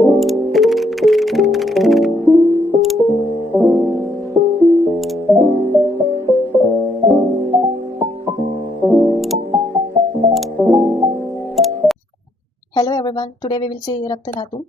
Hello everyone, today we will see रक्त धातु.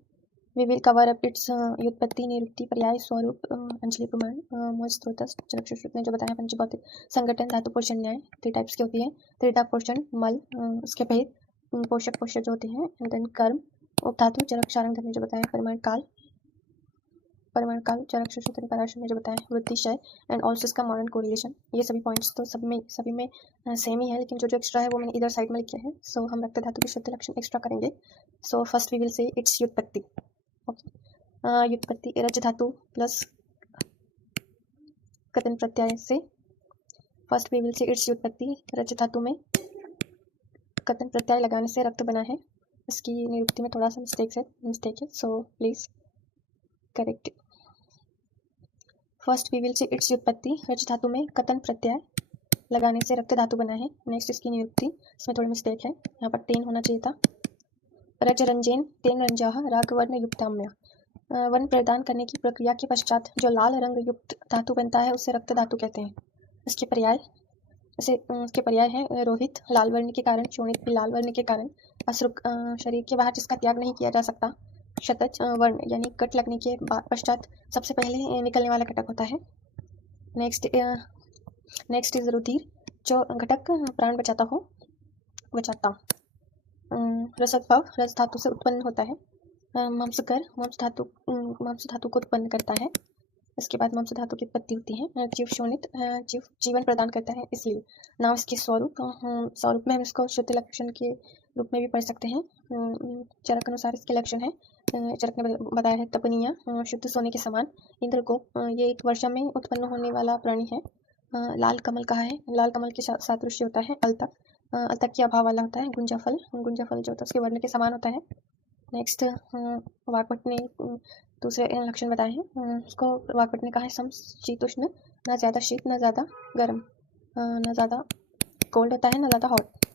We will cover up its व्युत्पत्ति, निरुक्ति, पर्याय, स्वरूप, अंजलि प्रमाण, मूल स्रोत, चरक ने जो बताया, पंचभौतिक संगठन, धातु पोषण न्याय. 3 टाइप्स के होती है. त्रिधा पोषण, मल, उसके भेद, पोषक पोषक जो होते हैं, एंड देन कर्म, उपधातु, चरक शारंग ने जो बताया, परिमाण काल, चरक सुश्रुत पराशर ने जो बताया, वृत्तिशय, एंड ऑल्सो इसका मॉडर्न कोरिलेशन. ये सभी पॉइंट्स तो सभी में सेम ही है, लेकिन जो एक्स्ट्रा है वो मैंने इधर साइड में लिखे हैं. सो हम रक्त धातु के शुद्ध लक्षण एक्स्ट्रा करेंगे. So first we will say its व्युत्पत्ति. व्युत्पत्ति रज धातु प्लस कतन प्रत्यय से. First we will say its व्युत्पत्ति. रज धातु में कतन प्रत्यय लगाने से रक्त बना है. इसकी निरुक्ति में थोड़ा सा मिस्टेक है, so please correct. First we will say its व्युत्पत्ति. रज धातु में कतन प्रत्यय लगाने से रक्त धातु बना है. नेक्स्ट इसकी निरुक्ति, इसमें थोड़ी मिस्टेक है, यहाँ पर तेन होना चाहिए था. रज रंजेन तेन रंजाह रागवर्ण युक्ताम्य. वर्ण प्रदान करने की प्रक्रिया के पश्चात जो लाल रंग युक्त धातु बनता है उसे रक्त धातु कहते हैं. इसके पर्याय है रोहित लाल वर्ण के कारण, शोणित लाल वर्ण के कारण, अश्रु शरीर के बाहर जिसका त्याग नहीं किया जा सकता, क्षतज वर्ण यानी कट लगने के पश्चात सबसे पहले निकलने वाला घटक होता है. नेक्स्ट इज रुधिर, जो घटक प्राण बचाता. रसद्भव रस धातु से उत्पन्न होता है. मांसकर मांस धातु को उत्पन्न करता है. इसके बाद मांस धातु की उत्पत्ति होती है. जीव शोणित जीव जीवन प्रदान करता है. इसलिए नाम इसके स्वरूप में हम इसको शुद्ध लक्षण के रूप में भी पढ़ सकते हैं. चरक अनुसार इसके लक्षण है. चरक ने बताया है तपनीय, शुद्ध सोने के समान. इंद्र को ये एक वर्षा में उत्पन्न होने वाला प्राणी है. लाल कमल कहा है. लाल कमल के सादृश्य होता है. अलतक के अभाव वाला होता है. गुंजाफल जो होता है उसके वर्ण के समान होता है. नेक्स्ट वाकपट ने दूसरे लक्षण बताए हैं. उसको वाकपट ने कहा है समशीतोष्ण, ना ज़्यादा शीत ना ज़्यादा गर्म, ना ज़्यादा कोल्ड होता है ना ज़्यादा हॉट.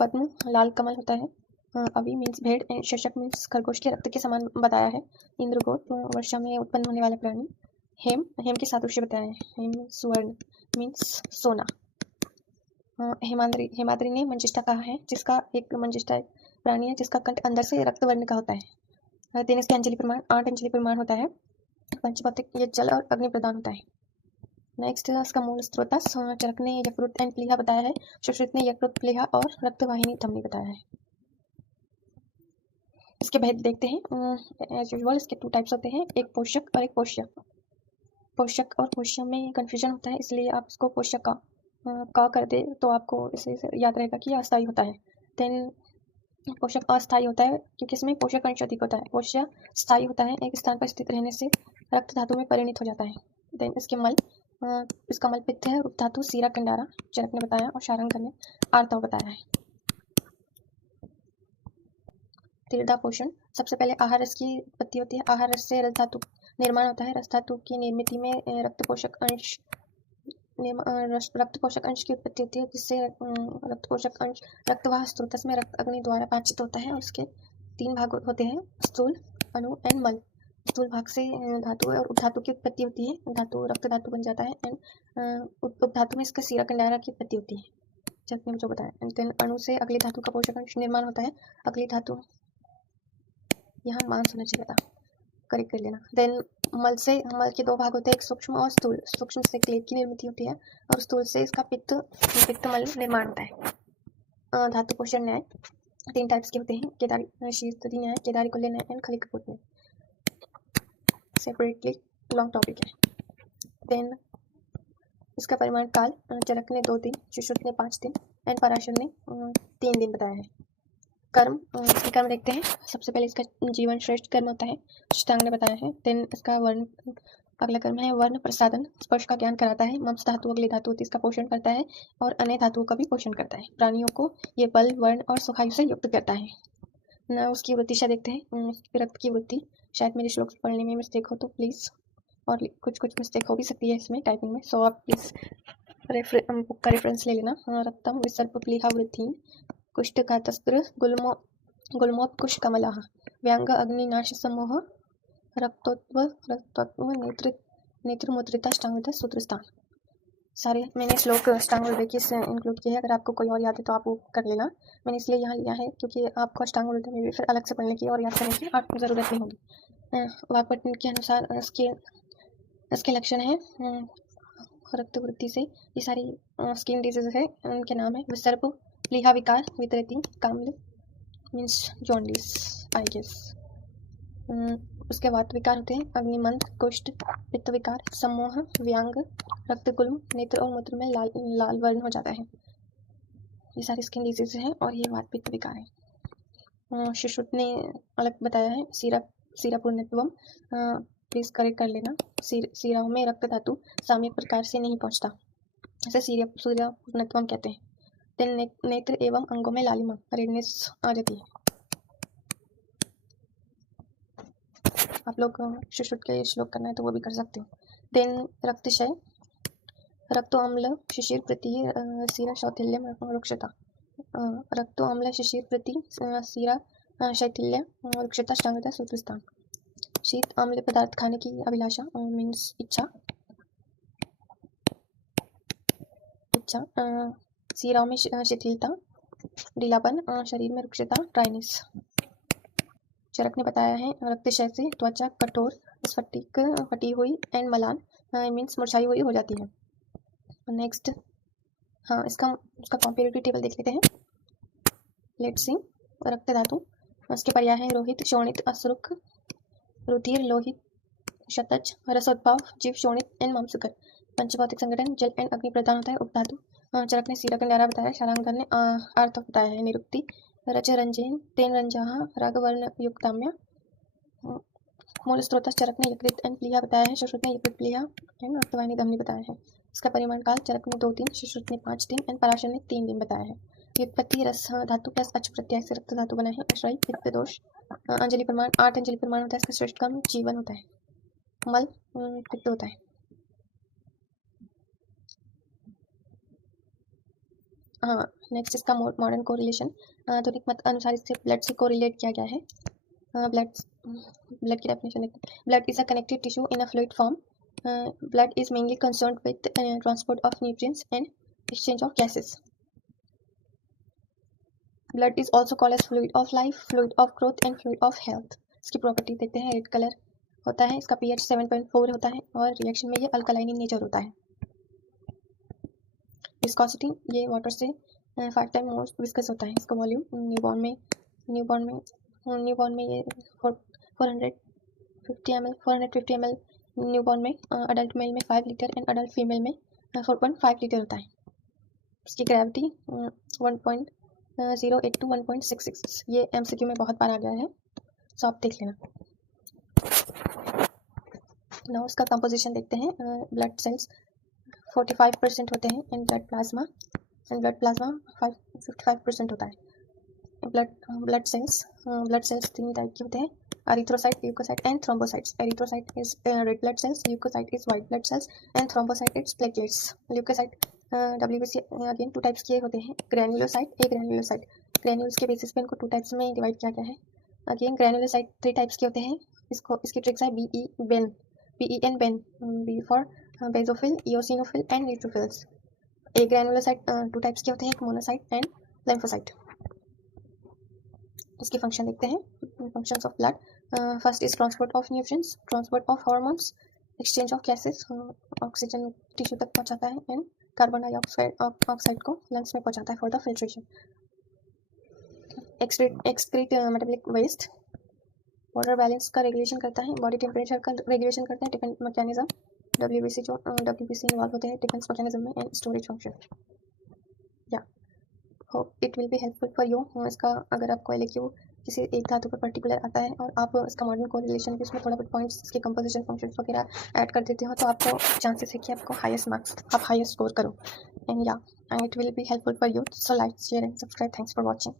पद्म लाल कमल होता है. अभी मीन्स भेड़, शशक मीन्स खरगोश के रक्त के समान बताया है. इंद्रगोप वर्षा में उत्पन्न होने वाले प्राणी. हेम के सादृश्य बताया है. हेम सुवर्ण मीन्स सोना. हेमाद्री ने मंजिष्ठा कहा है, जिसका एक मंजिष्ठा प्राणी है जिसका कंठ अंदर से रक्त वर्ण का होता है. तीन इसके अंजलि प्रमाण, 8 अंजलि प्रमाण होता है. पंचभौतिक ये जल और अग्नि प्रदान होता है. नेक्स्ट इसका मूल स्रोत, चरक ने यकृत एंड प्लीहा बताया है. सुश्रुत ने यकृत, प्लीहा और रक्तवाहिनी धमनी बताया है. इसके भेद देखते हैं. एज यूजुअल इसके 2 टाइप्स होते हैं, एक पोषक और एक पोष्य. पोषक और पोष्य में कंफ्यूजन होता है, इसलिए आप इसको पोषक का कर दे तो आपको इसे याद रहेगा कि अस्थायी होता है. देन पोषक अस्थायी होता है क्योंकि इसमें पोषक अंश अधिक होता है. पोष्य स्थायी होता है, एक स्थान पर स्थित रहने से रक्त धातु में परिणत हो जाता है. देन इसके मल, इसका मल पित्त है. रूप धातु सीरा कंडारा चरक ने बताया और शारंग ने आर्तव बताया है. त्रिधा पोषण, सबसे पहले आहार रस की उत्पत्ति होती है. आहार रस से रस धातु निर्माण होता है. रस धातु की निर्मित में रक्त पोषक अंश की उत्पत्ति होती है, जिससे रक्त पोषक अंश रक्तवाह स्रोत में रक्त अग्नि द्वारा पाचित होता है. और उसके 3 भाग होते हैं, स्थूल, अणु एंड मल. स्थूल भाग से धातु और उपधातु की उत्पत्ति होती है. धातु रक्त धातु बन जाता है. एंड उपधातु में इसका सीरा कंडारा की उत्पत्ति होती है, जैसे जो बताया. देन अणु से अगली धातु का पोषक अंश निर्माण होता है. अगली धातु यहाँ मांस होना चाहिए था, करेक्ट कर लेना. देन मल के 2 भाग होते हैं, एक सूक्ष्म और स्थूल. सूक्ष्म से क्लेद की निर्मित होती है और स्थूल से इसका पित्त मल निर्माण होता है. धातु पोषण न्याय 3 टाइप्स के होते हैं, केदारी शीर्षदी न्याय, केदारी कुल्य न्याय एंड खली कपूट न्याय. सेपरेटली लॉन्ग टॉपिक है. देन इसका परिमाण काल, चरक ने 2 दिन, सुश्रुत ने 5 दिन एंड पराशर ने 3 दिन बताया है. कर्म, इसके कर्म देखते हैं. सबसे पहले इसका जीवन श्रेष्ठ कर्म होता है, अष्टांग ने बताया है. देन इसका वर्ण, अगला कर्म है वर्ण प्रसादन, स्पर्श का ज्ञान कराता है. मांस धातु अगली धातु होती है, इसका पोषण करता है और अन्य धातुओं का भी पोषण करता है. प्राणियों को ये बल, वर्ण और सुखायु से युक्त करता है. न उसकी वृत्तिशा देखते हैं. रक्त की वृत्ति, शायद मेरे श्लोक पढ़ने में मिस्टेक हो तो प्लीज़, और कुछ मिस्टेक हो भी सकती है इसमें टाइपिंग में, सो आप प्लीज़ बुक का रेफरेंस ले लेना. रक्तम विसर्प प्लीहा वृद्धि कुष्ठ घातस्त्र गुल्मो गुल्मोत्कुशकमलः व्यांग अग्निनाश समूह रक्तोत्व नेत्रमुद्रिता सूत्रस्थान। सारे मैंने श्लोक अष्टांग हृदय से इंक्लूड किए हैं। अगर आपको कोई और याद है तो आप वो कर लेना। मैंने इसलिए यहाँ लिया है क्योंकि आपको अष्टांग हृदय में भी फिर अलग से पढ़ने की और याद करने की आपको ज़रूरत नहीं होगी। वाक्पटन के अनुसार इसके लक्षण है रक्तवृत्ति से ये सारी स्किन डिजीज है, उनके नाम है विसर्प, प्लीहा विकार, वितरती, काम्ल मीन्स जॉन्डिस आई गेस। उसके बाद विकार होते हैं अग्निमंद, कुष्ठ, पित्त विकार, सम्मोह, व्यांग, रक्तकुल्म, नेत्र और मूत्र में लाल वर्ण हो जाता है। ये सारी स्किन डिजीज हैं और ये वात पित्त विकार है। सुश्रुत ने अलग बताया है सीरापूर्णत्वम, प्लीज करेक्ट कर लेना। सीराओं में रक्त धातु सामयिक प्रकार से नहीं पहुंचता, इसे सूर्यपूर्णत्वम कहते हैं। देन नेत्र एवं अंगों में लालिमा रेडनेस आ जाती है। आप लोग सुश्रुत के श्लोक करना है तो वो भी कर सकते हो। देन रक्तक्षय, रक्तो अम्ल शिशिर प्रति सीरा शौथिल्य वृक्षता, रक्तो अम्ल शिशिर प्रति सीरा शैथिल्य वृक्षता अष्टांगता सूत्रस्थान। शीत अम्ल पदार्थ खाने की अभिलाषा मीन्स इच्छा, सीराओं में शिथिलता, ढीलापन, शरीर में रुक्षता, ड्राइनेस। चरक ने बताया है रक्तक्षय से त्वचा कठोर, स्फटिक, फटी हुई एंड मलान मीन्स मुरझाई हुई हो जाती है। नेक्स्ट उसका कॉम्पेरेटिव टेबल देख लेते हैं। Let's see. रक्त धातु, उसके पर्याय है रोहित, शोणित, अश्रुक, रुधिर, लोहित, शतज, रसोद्भाव, जीव, शोणित एंड मांसकर। पंचभौतिक संगठन जल एंड अग्नि प्रधान होता है। उपधातु चरक ने सीरा कंडारा बताया, शालांगधर ने आर्थ बताया है। निरुक्ति रज रंजन तेन रंजाह रागवर्ण युक्ताम्य। मूल स्त्रोत चरक ने यकृत एंड प्लीहा बताया है। सुश्रुत ने यकृत, प्लीहा एंड रक्तवाहिनी धमनी बताया है। इसका परिमाण काल चरक ने 2 दिन, सुश्रुत ने 5 दिन एंड पराशर ने 3 दिन बताया है। व्युत्पत्ति रस धातु प्लस अच प्रत्यय से रक्त धातु बना है। अश्रयी पित्त दोष। अंजलि प्रमाण 8 अंजलि प्रमाण होता है। इसका श्रेष्ठ काम जीवन होता है। मल पित्त होता है। नेक्स्ट इसका मॉडर्न कोरिलेशन। आधुनिक मत अनुसार इससे ब्लड से कोरिलेट किया गया है। ब्लड की डेफिनेशन देखते हैं। Blood is a connective tissue in a fluid form. Blood is mainly concerned with transport of nutrients and exchange of gases. Blood is also called as fluid of life, fluid of growth and fluid of health. इसकी property देखते हैं। Red colour होता है, इसका pH 7.4 होता है और reaction में ये अल्कलाइन इन नेचर होता है। विस्कोसिटी, ये वाटर से 5 टाइम मोर विस्कस होता है। इसका वॉल्यूम न्यूबॉर्न में ये 450 ml न्यूबॉर्न में, अडल्ट मेल में 5 लीटर एंड अडल्ट फीमेल में 4.5 लीटर होता है। इसकी ग्रेविटी 1.08 to 1.66। ये MCQ में बहुत बार आ गया है, सो आप देख लेना। नाउ उसका कंपोजिशन देखते हैं। ब्लड सेल्स 45% होते हैं एंड ब्लड प्लाज्मा 55% होता है। ब्लड सेल्स 3 टाइप के होते हैं। Erythrocyte, leucocyte and thrombocytes. Erythrocyte is red blood cells, leucocyte is white blood cells and thrombocyte is platelets. Leucocyte WBC again 2 types के होते हैं। ग्रैन्युलोसाइट, एग्रैन्युलोसाइट। ग्रैन्यूल्स के बेसिस पे इनको 2 टाइप्स में डिवाइड किया गया है। अगेन ग्रैन्युलोसाइट 3 टाइप्स के होते हैं। इसकी ट्रिक्स है BEN, BEN, B for basophil, eosinophil and neutrophils. Granulocyte 2 types के होते हैं, मोनोसाइट एंड लिम्फोसाइट। इसके फंक्शन देखते हैं। Functions of blood, first is transport of nutrients, transport of hormones, exchange of gases, oxygen tissue तक पहुंचाता है एंड कार्बन डाइऑक्साइड को लंग्स में पहुंचाता है for the filtration. Excrete metabolic waste. Water balance का रेगुलेशन करता है। बॉडी टेम्परेचर का रेगुलेशन करता है। डिफेंस मैकेनिज्म, WBC इन्वॉल्व होते हैं डिफेंस मैकेनिज्म में एंड स्टोरेज फंक्शन। या hope it will be helpful for you. इसका अगर आपको LAQ किसी एक धातु पर पर्टिकुलर आता है और आप इसका मॉडर्न कोरिलेशन भी उसमें थोड़ा बहुत पॉइंट्स इसके कंपोजिशन फंक्शंस वगैरह ऐड कर देते हो तो आपको चांसेस है कि आपको हाईएस्ट मार्क्स, आप हाईएस्ट स्कोर करो। And it will be helpful for you. So like, share and subscribe. Thanks for watching.